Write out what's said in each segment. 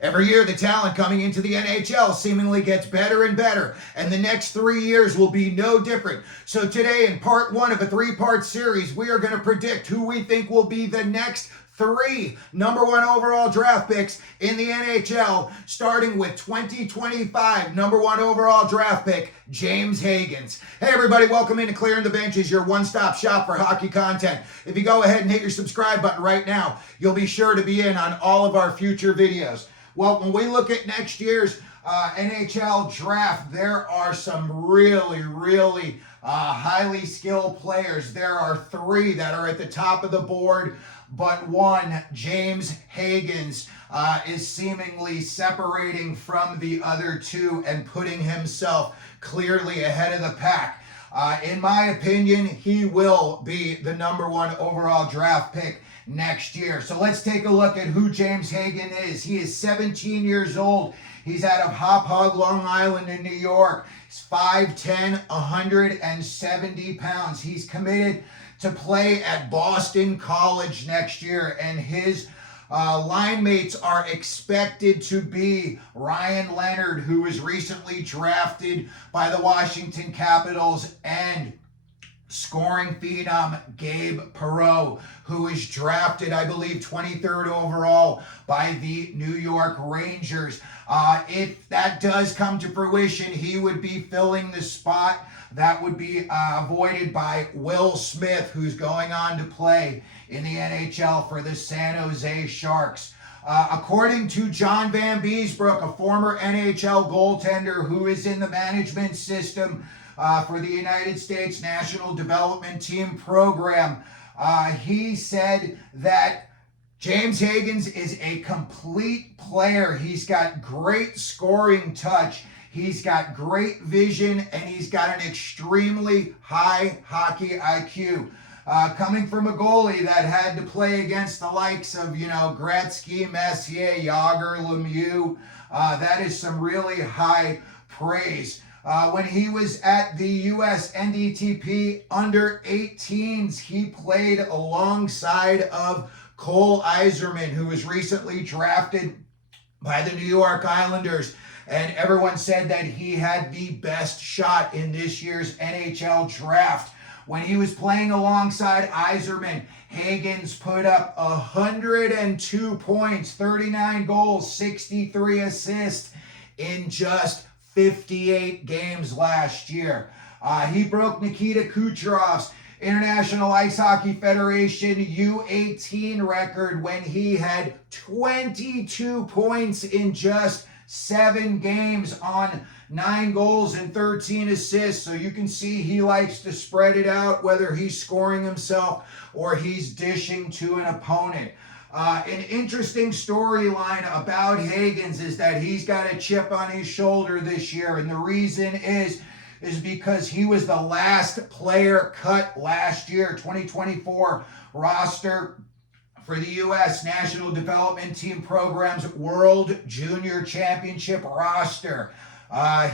Every year, the talent coming into the NHL seemingly gets better and better, and the next 3 years will be no different. So today, in part one of a three-part series, we are going to predict who we think will be the next 3 number 1 overall draft picks in the NHL, starting with 2025 number 1 overall draft pick, James Hagens. Hey everybody, welcome into Clearing the Benches, your one-stop shop for hockey content. If you go ahead and hit your subscribe button right now, you'll be sure to be in on all of our future videos. Well, when we look at next year's NHL draft, there are some really highly skilled players. There are 3 that are at the top of the board, but one, James Hagens, is seemingly separating from the other 2 and putting himself clearly ahead of the pack. In my opinion, he will be the number 1 overall draft pick next year. So let's take a look at who James Hagens is. He is 17 years old. He's out of Hop Hog, Long Island in New York. He's 5'10", 170 pounds. He's committed to play at Boston College next year, and his line mates are expected to be Ryan Leonard, who was recently drafted by the Washington Capitals, and scoring phenom Gabe Perreault, who was drafted, I believe, 23rd overall by the New York Rangers. If that does come to fruition, he would be filling the spot that would be avoided by Will Smith, who's going on to play in the NHL for the San Jose Sharks. According to John Van Beesbrook, a former NHL goaltender who is in the management system for the United States National Development Team program, he said that James Hagens is a complete player. He's got great scoring touch. He's got great vision, and he's got an extremely high hockey IQ. Coming from a goalie that had to play against the likes of, Gretzky, Messier, Yager, Lemieux, that is some really high praise. When he was at the US NTDP under 18s, he played alongside of Cole Yzerman, who was recently drafted by the New York Islanders. And everyone said that he had the best shot in this year's NHL draft. When he was playing alongside Yzerman, Hagens put up 102 points, 39 goals, 63 assists in just 58 games last year. He broke Nikita Kucherov's International Ice Hockey Federation U18 record when he had 22 points in just 7 games on 9 goals and 13 assists. So you can see he likes to spread it out, whether he's scoring himself or he's dishing to an opponent. An interesting storyline about Hagens is that he's got a chip on his shoulder this year, and the reason is because he was the last player cut last year, 2024 roster for the U.S. National Development Team Program's World Junior Championship roster.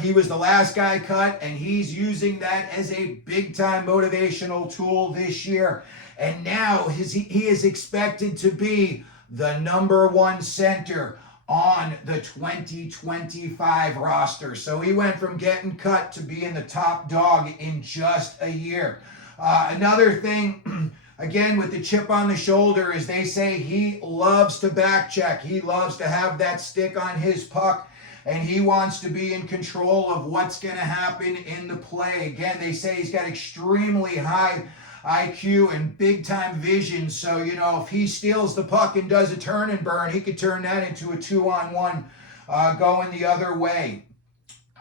He was the last guy cut, and he's using that as a big-time motivational tool this year. And now he is expected to be the number 1 center on the 2025 roster. So he went from getting cut to being the top dog in just a year. Another thing, again, with the chip on the shoulder, is they say he loves to back check. He loves to have that stick on his puck, and he wants to be in control of what's going to happen in the play. Again, they say he's got extremely high IQ and big-time vision. So, if he steals the puck and does a turn and burn, he could turn that into a 2-on-1 going the other way.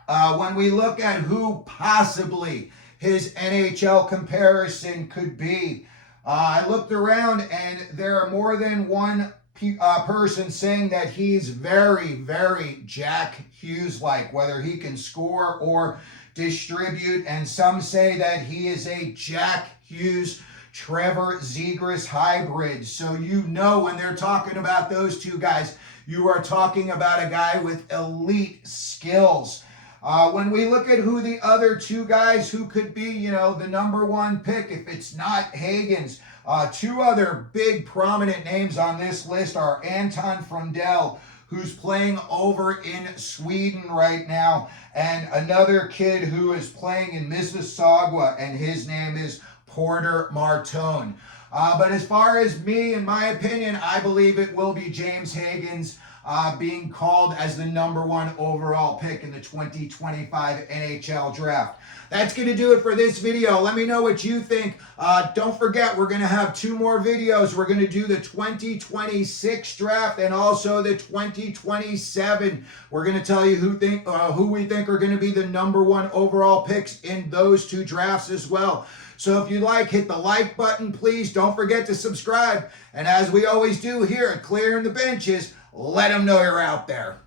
When we look at who possibly his NHL comparison could be, I looked around, and there are more than one person saying that he's very Jack Hughes-like, whether he can score or distribute, and some say that he is a Jack Hughes, Trevor Zegras hybrid. So when they're talking about those 2 guys, you are talking about a guy with elite skills. When we look at who the other 2 guys who could be, the number 1 pick, if it's not Hagens, 2 other big prominent names on this list are Anton Frundell, who's playing over in Sweden right now, and another kid who is playing in Mississauga, and his name is Porter Martone. But as far as me, in my opinion, I believe it will be James Hagens being called as the #1 overall pick in the 2025 NHL draft. That's going to do it for this video. Let me know what you think. Don't forget, we're going to have 2 more videos. We're going to do the 2026 draft and also the 2027. We're going to tell you who we think are going to be the #1 overall picks in those 2 drafts as well. So if you like, hit the like button, please. Don't forget to subscribe. And as we always do here at Clearing the Benches, let them know you're out there.